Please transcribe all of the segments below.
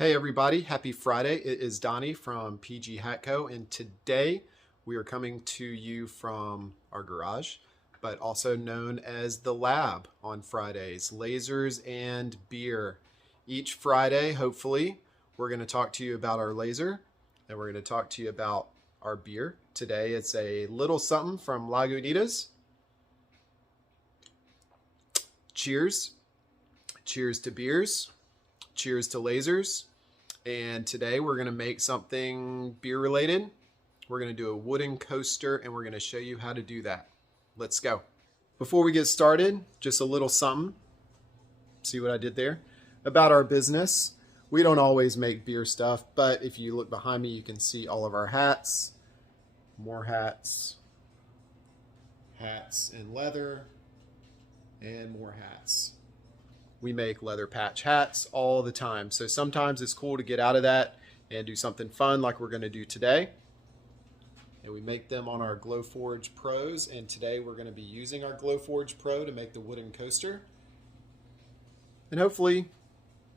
Hey everybody, happy Friday. It is Donnie from PG Hat Co. and today we are coming to you from our garage, but also known as the lab on Fridays, lasers and beer. Each Friday, hopefully, we're going to talk to you about our laser and we're going to talk to you about our beer. Today it's a little something from Lagunitas. Cheers. Cheers to beers. Cheers to lasers. And today we're going to make something beer related. We're going to do a wooden coaster and we're going to show you how to do that. Let's go. Before we get started, just a little something. See what I did there? About our business. We don't always make beer stuff, but if you look behind me, you can see all of our hats. More hats. Hats in leather. And more hats. We make leather patch hats all the time. So sometimes it's cool to get out of that and do something fun like we're going to do today. And we make them on our Glowforge Pros. And today we're going to be using our Glowforge Pro to make the wooden coaster. And hopefully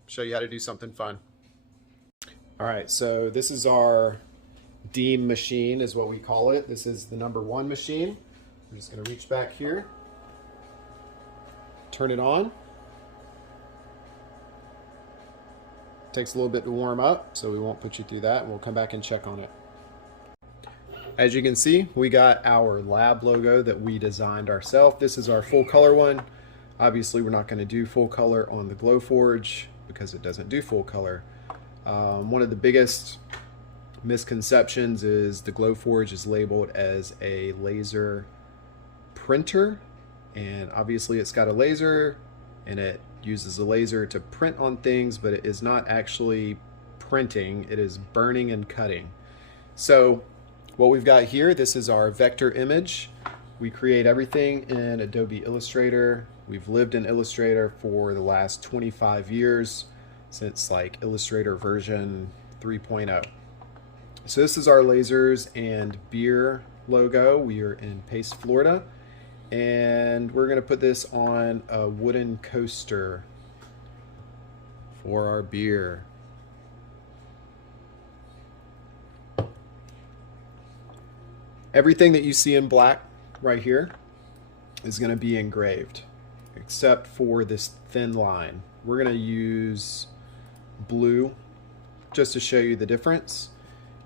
show you how to do something fun. All right, so this is our Deem machine is what we call it. This is the #1 machine. We're just going to reach back here, turn it on. Takes a little bit to warm up, so we won't put you through that, and we'll come back and check on it. As you can see, we got our lab logo that we designed ourselves. This is our full color one. Obviously, we're not going to do full color on the Glowforge because it doesn't do full color. One of the biggest misconceptions is the Glowforge is labeled as a laser printer, and obviously it's got a laser and it uses a laser to print on things, but it is not actually printing, it is burning and cutting. So what we've got here, this is our vector image. We create everything in Adobe Illustrator. We've lived in Illustrator for the last 25 years, since like Illustrator version 3.0. So this is our lasers and beer logo. We are in Pace, Florida. And we're going to put this on a wooden coaster for our beer. Everything that you see in black right here is going to be engraved, except for this thin line. We're going to use blue just to show you the difference.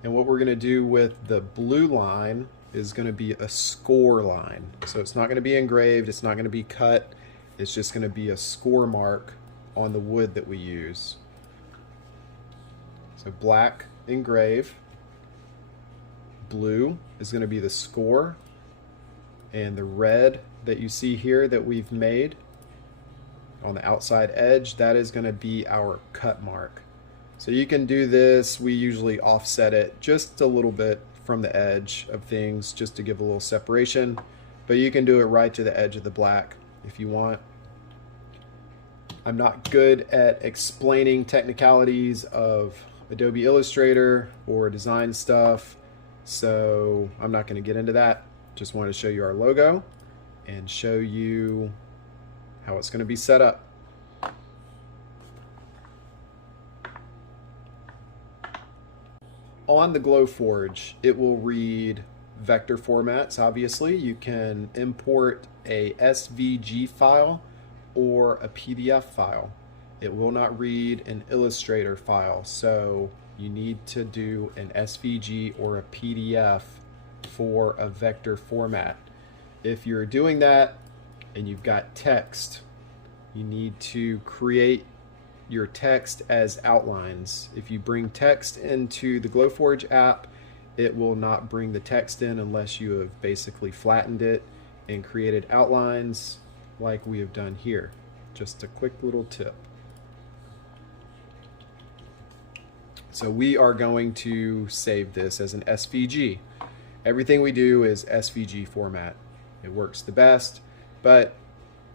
And what we're going to do with the blue line is going to be a score line. So it's not going to be engraved, it's not going to be cut, it's just going to be a score mark on the wood that we use. So black, engrave, blue is going to be the score, and the red that you see here that we've made on the outside edge, that is going to be our cut mark. So you can do this, we usually offset it just a little bit from the edge of things just to give a little separation, but you can do it right to the edge of the black if you want. I'm not good at explaining technicalities of Adobe Illustrator or design stuff, so I'm not going to get into that. Just wanted to show you our logo and show you how it's going to be set up. On the Glowforge, it will read vector formats. Obviously, you can import a SVG file or a PDF file. It will not read an Illustrator file, so you need to do an SVG or a PDF for a vector format. If you're doing that and you've got text, you need to create your text as outlines. If you bring text into the Glowforge app, it will not bring the text in unless you have basically flattened it and created outlines like we have done here. Just a quick little tip. So we are going to save this as an SVG. Everything we do is SVG format. It works the best, but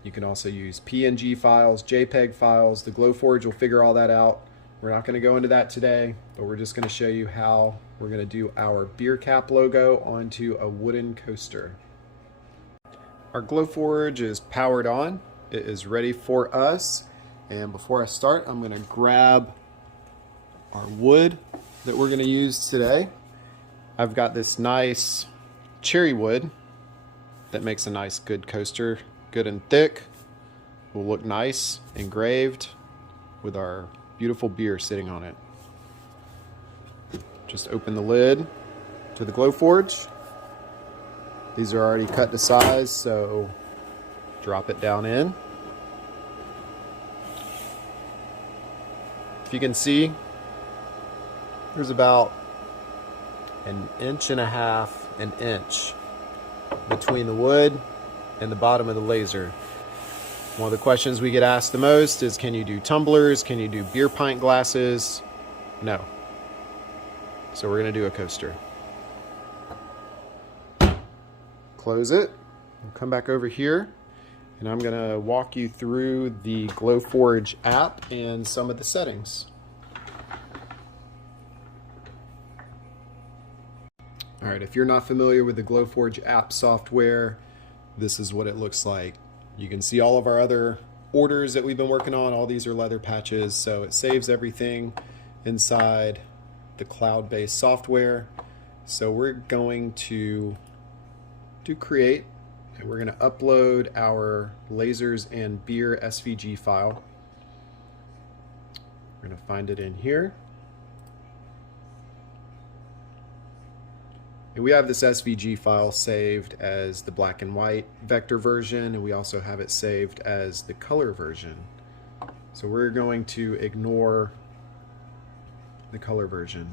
you can also use PNG files, JPEG files. The Glowforge will figure all that out. We're not going to go into that today, but we're just going to show you how we're going to do our beer cap logo onto a wooden coaster. Our Glowforge is powered on. It is ready for us. And before I start, I'm going to grab our wood that we're going to use today. I've got this nice cherry wood that makes a nice good coaster, good and thick. Will look nice, engraved, with our beautiful beer sitting on it. Just open the lid to the Glowforge. These are already cut to size, so drop it down in. If you can see, there's about 1.5 inches between the wood and the bottom of the laser. One of the questions we get asked the most is, can you do tumblers? Can you do beer pint glasses? No. So we're going to do a coaster. Close it. We'll come back over here, and I'm going to walk you through the Glowforge app and some of the settings. All right, if you're not familiar with the Glowforge app software, this is what it looks like. You can see all of our other orders that we've been working on. All these are leather patches, so it saves everything inside the cloud-based software. So we're going to do create, and we're going to upload our lasers and beer SVG file. We're going to find it in here. And we have this SVG file saved as the black and white vector version, and we also have it saved as the color version. So we're going to ignore the color version,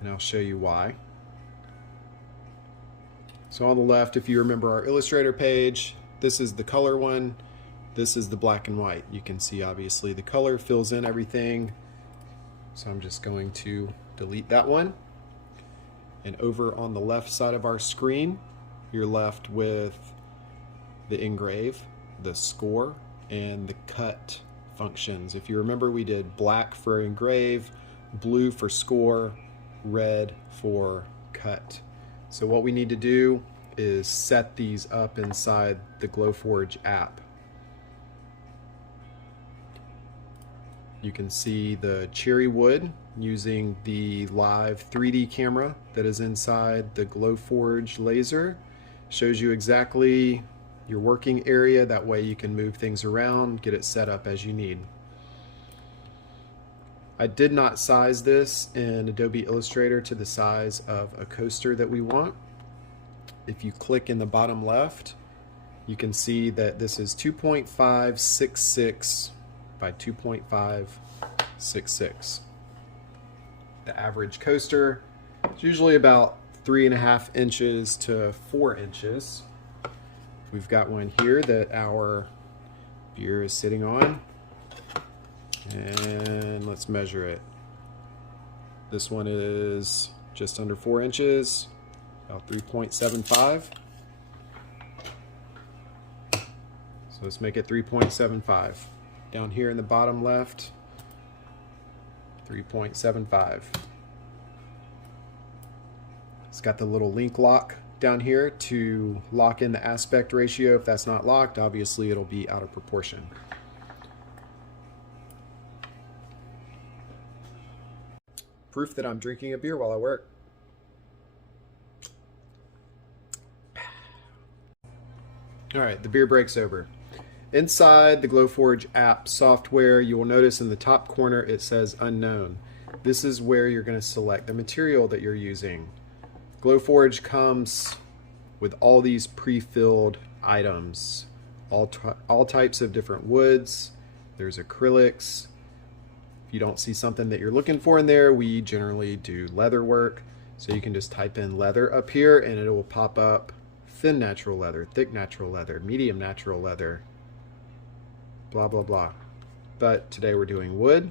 and I'll show you why. So on the left, if you remember our Illustrator page, this is the color one, this is the black and white. You can see obviously the color fills in everything, so I'm just going to delete that one. And over on the left side of our screen, you're left with the engrave, the score, and the cut functions. If you remember, we did black for engrave, blue for score, red for cut. So what we need to do is set these up inside the Glowforge app. You can see the cherry wood using the live 3D camera that is inside the Glowforge laser. Shows you exactly your working area. That way you can move things around, get it set up as you need. I did not size this in Adobe Illustrator to the size of a coaster that we want. If you click in the bottom left, you can see that this is 2.566 by 2.566. The average coaster is usually about 3.5 inches to 4 inches. We've got one here that our beer is sitting on, and let's measure it. This one is just under 4 inches, about 3.75. So let's make it 3.75. Down here in the bottom left, 3.75. It's got the little link lock down here to lock in the aspect ratio. If that's not locked, obviously it'll be out of proportion. Proof that I'm drinking a beer while I work. All right, the beer break's over. Inside the Glowforge app software, you will notice in the top corner it says unknown. This is where you're going to select the material that you're using. Glowforge comes with all these pre-filled items, all types of different woods. There's acrylics. If you don't see something that you're looking for in there, we generally do leather work. So you can just type in leather up here and it will pop up thin natural leather, thick natural leather, medium natural leather, blah, blah, blah. But today we're doing wood.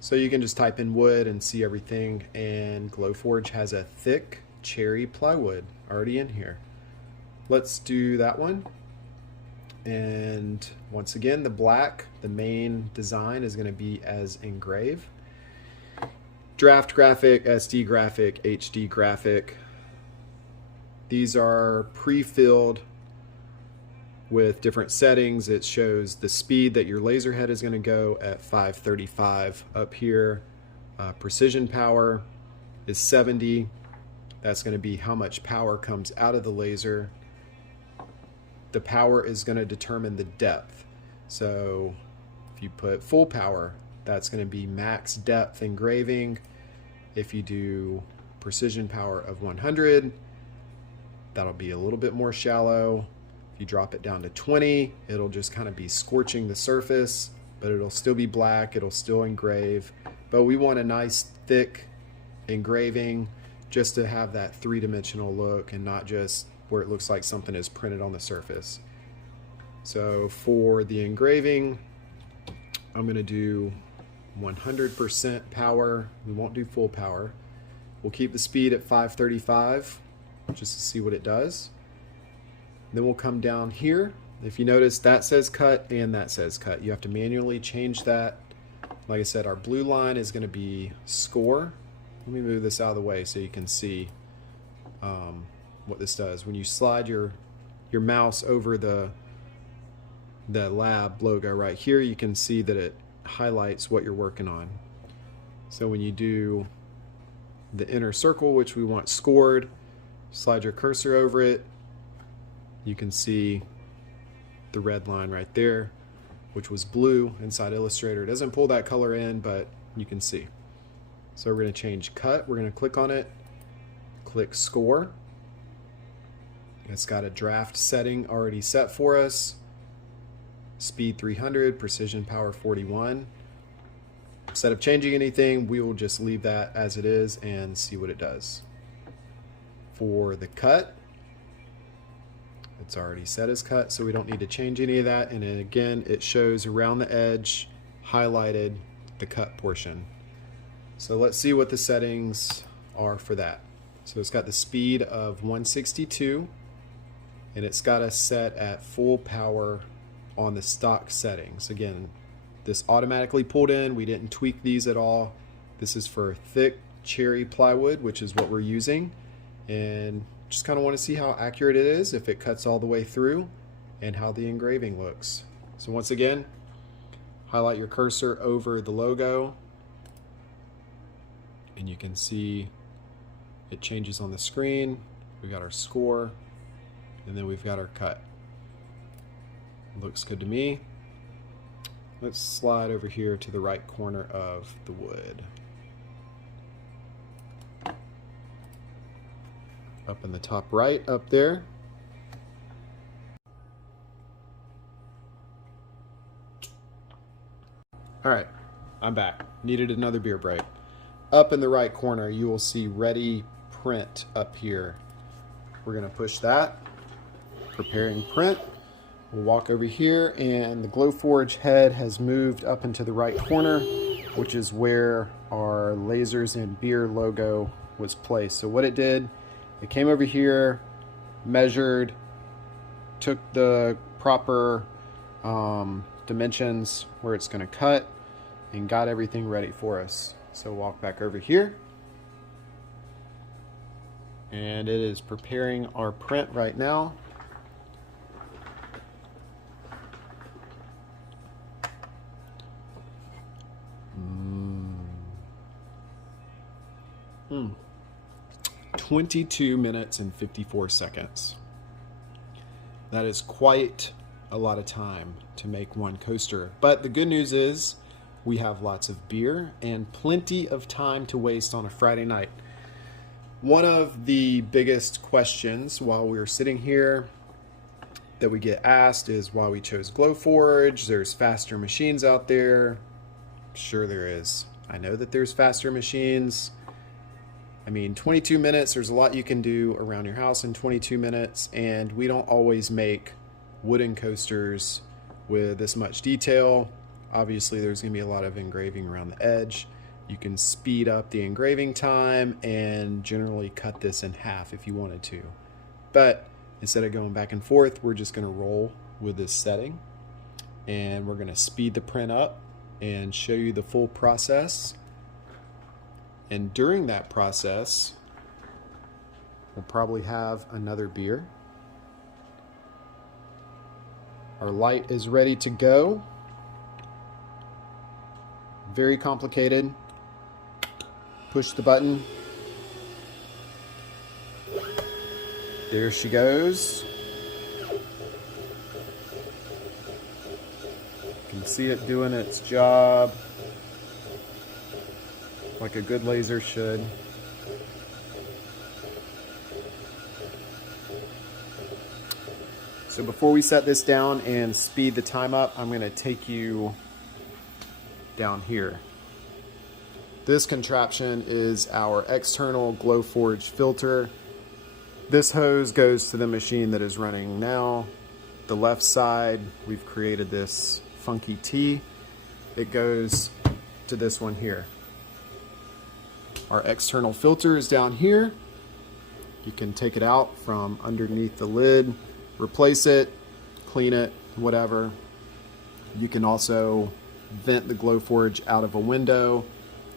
So you can just type in wood and see everything, and Glowforge has a thick cherry plywood already in here. Let's do that one. And once again, the black, the main design is going to be as engrave. Draft graphic, SD graphic, HD graphic. These are pre-filled with different settings. It shows the speed that your laser head is going to go at 535 up here. Precision power is 70. That's going to be how much power comes out of the laser. The power is going to determine the depth. So if you put full power, that's going to be max depth engraving. If you do precision power of 100, that'll be a little bit more shallow. If you drop it down to 20, it'll just kind of be scorching the surface, but it'll still be black, it'll still engrave. But we want a nice thick engraving just to have that three-dimensional look and not just where it looks like something is printed on the surface. So for the engraving, I'm going to do 100% power. We won't do full power. We'll keep the speed at 535 just to see what it does. Then we'll come down here. If you notice, that says cut and that says cut. You have to manually change that. Like I said, our blue line is going to be score. Let me move this out of the way so you can see what this does. When you slide your mouse over the lab logo right here, you can see that it highlights what you're working on. So when you do the inner circle, which we want scored, slide your cursor over it, you can see the red line right there, which was blue inside Illustrator. It doesn't pull that color in, but you can see. So we're going to change cut. We're going to click on it, click score. It's got a draft setting already set for us. Speed 300, precision power 41. Instead of changing anything, we will just leave that as it is and see what it does. For the cut, it's already set as cut, so we don't need to change any of that. And then again, it shows around the edge, highlighted, the cut portion. So let's see what the settings are for that. So it's got the speed of 162, and it's got us set at full power on the stock settings. Again, this automatically pulled in. We didn't tweak these at all. This is for thick cherry plywood, which is what we're using. And just kind of want to see how accurate it is, if it cuts all the way through, and how the engraving looks. So once again, highlight your cursor over the logo, and you can see it changes on the screen. We got our score, and then we've got our cut. Looks good to me. Let's slide over here to the right corner of the wood. Up in the top right, up there. All right, I'm back. Needed another beer break. Up in the right corner, you will see ready print up here. We're gonna push that, preparing print. We'll walk over here, and the Glowforge head has moved up into the right corner, which is where our lasers and beer logo was placed. So what it did, it came over here, measured, took the proper dimensions where it's going to cut, and got everything ready for us. So walk back over here, and it is preparing our print right now. Hmm. 22 minutes and 54 seconds. That is quite a lot of time to make one coaster. But the good news is we have lots of beer and plenty of time to waste on a Friday night. One of the biggest questions while we were sitting here that we get asked is why we chose Glowforge. There's faster machines out there. Sure there is. I know that there's faster machines. I mean, 22 minutes, there's a lot you can do around your house in 22 minutes, and we don't always make wooden coasters with this much detail. Obviously, there's going to be a lot of engraving around the edge. You can speed up the engraving time and generally cut this in half if you wanted to. But instead of going back and forth, we're just going to roll with this setting, and we're going to speed the print up and show you the full process. And during that process, we'll probably have another beer. Our light is ready to go. Very complicated. Push the button. There she goes. You can see it doing its job like a good laser should. So before we set this down and speed the time up, I'm going to take you down here. This contraption is our external Glowforge filter. This hose goes to the machine that is running now. The left side, we've created this funky T. It goes to this one here. Our external filter is down here. You can take it out from underneath the lid, replace it, clean it, whatever. You can also vent the Glowforge out of a window.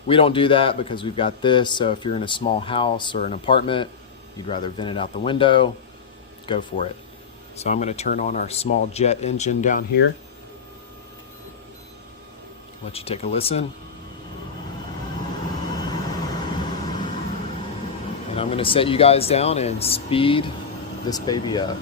We don't do that because we've got this, so if you're in a small house or an apartment, you'd rather vent it out the window, go for it. So I'm going to turn on our small jet engine down here. Let you take a listen. And I'm going to set you guys down and speed this baby up.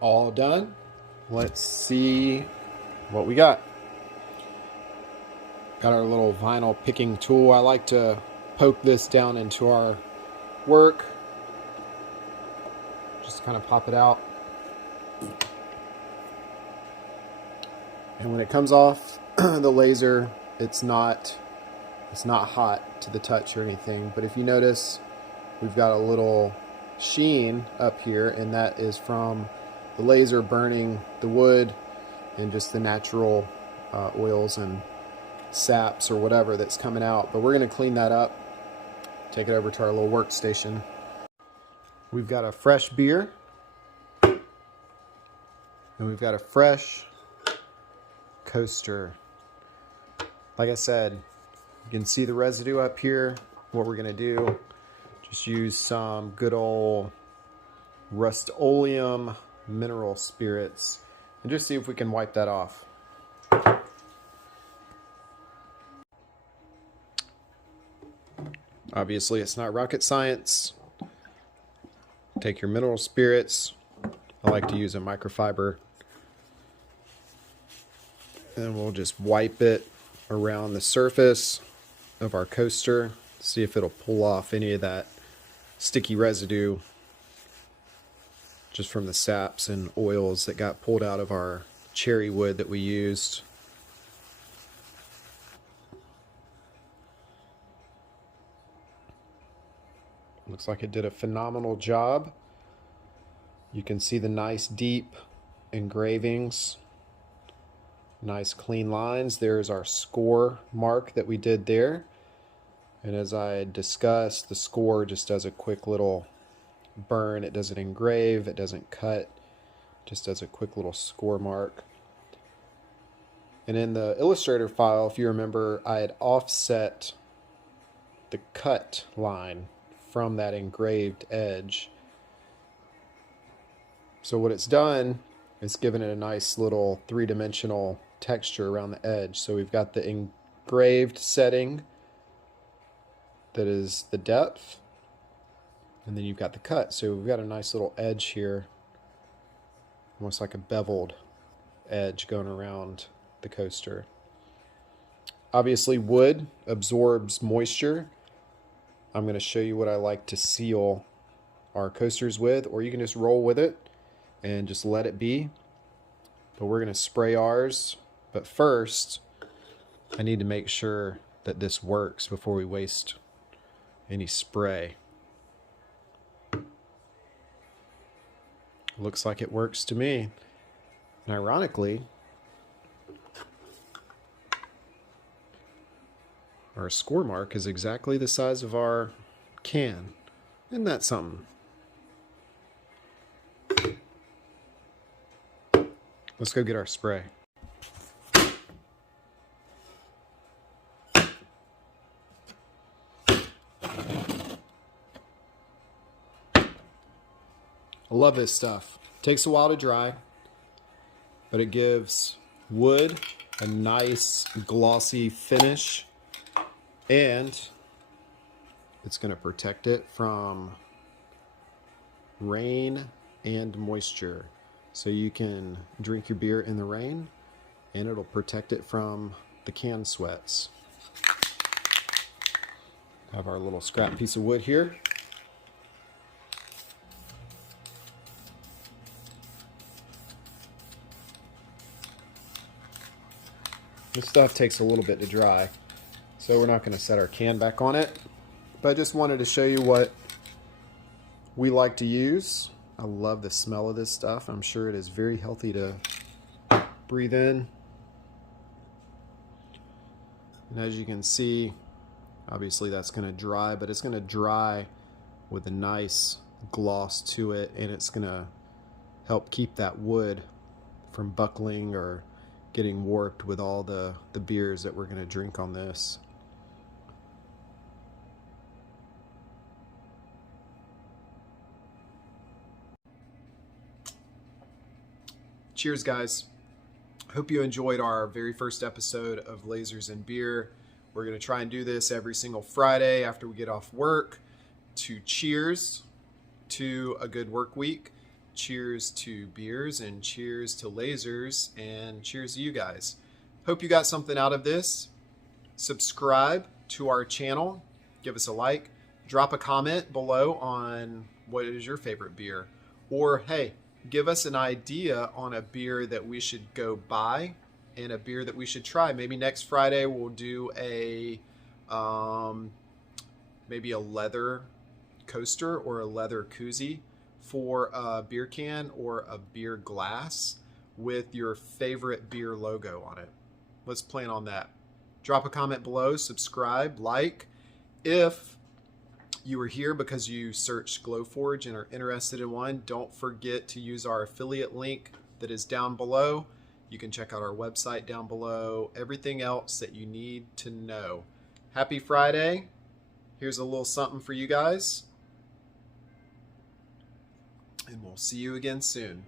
All done. Let's see what we got. Got our little vinyl picking tool. I like to poke this down into our work. Just kind of pop it out. And when it comes off the laser, it's not hot to the touch or anything. But if you notice, we've got a little sheen up here, and that is from the laser burning the wood and just the natural oils and saps or whatever that's coming out. But we're going to clean that up, take it over to our little workstation. We've got a fresh beer, and we've got a fresh coaster. Like I said, you can see the residue up here. What we're going to do, just use some good old Rust-Oleum mineral spirits and just see if we can wipe that off. Obviously, it's not rocket science. Take your mineral spirits. I like to use a microfiber. And we'll just wipe it around the surface of our coaster. See if it'll pull off any of that sticky residue just from the saps and oils that got pulled out of our cherry wood that we used. Looks like it did a phenomenal job. You can see the nice deep engravings, nice clean lines. There's our score mark that we did there. And as I discussed, the score just does a quick little burn. It doesn't engrave, it doesn't cut, just does a quick little score mark. And in the Illustrator file, if you remember, I had offset the cut line from that engraved edge. So what it's done is given it a nice little three-dimensional texture around the edge. So we've got the engraved setting that is the depth, and then you've got the cut. So we've got a nice little edge here, almost like a beveled edge going around the coaster. Obviously, wood absorbs moisture. I'm going to show you what I like to seal our coasters with, or you can just roll with it and just let it be. But we're going to spray ours. But first, I need to make sure that this works before we waste any spray. Looks like it works to me. And ironically, Our score mark is exactly the size of our can. Isn't that something? Let's go get our spray. I love this stuff. Takes a while to dry, but it gives wood a nice glossy finish, and it's going to protect it from rain and moisture. So you can drink your beer in the rain and it'll protect it from the can sweats. Have our little scrap piece of wood here. This stuff takes a little bit to dry, so we're not going to set our can back on it. But I just wanted to show you what we like to use. I love the smell of this stuff. I'm sure it is very healthy to breathe in. And as you can see, obviously that's going to dry, but it's going to dry with a nice gloss to it, and it's going to help keep that wood from buckling or getting warped with all the beers that we're going to drink on this. Cheers, guys. Hope you enjoyed our very first episode of Lasers and Beer. We're going to try and do this every single Friday after we get off work to cheers to a good work week. Cheers to beers, and cheers to lasers, and cheers to you guys. Hope you got something out of this. Subscribe to our channel. Give us a like. Drop a comment below on what is your favorite beer. Or, hey, give us an idea on a beer that we should go buy and a beer that we should try. Maybe next Friday we'll do a maybe a leather coaster or a leather koozie for a beer can or a beer glass with your favorite beer logo on it. Let's plan on that. Drop a comment below, subscribe, like. If you were here because you searched Glowforge and are interested in one, don't forget to use our affiliate link that is down below. You can check out our website down below, everything else that you need to know. Happy Friday. Here's a little something for you guys. And we'll see you again soon.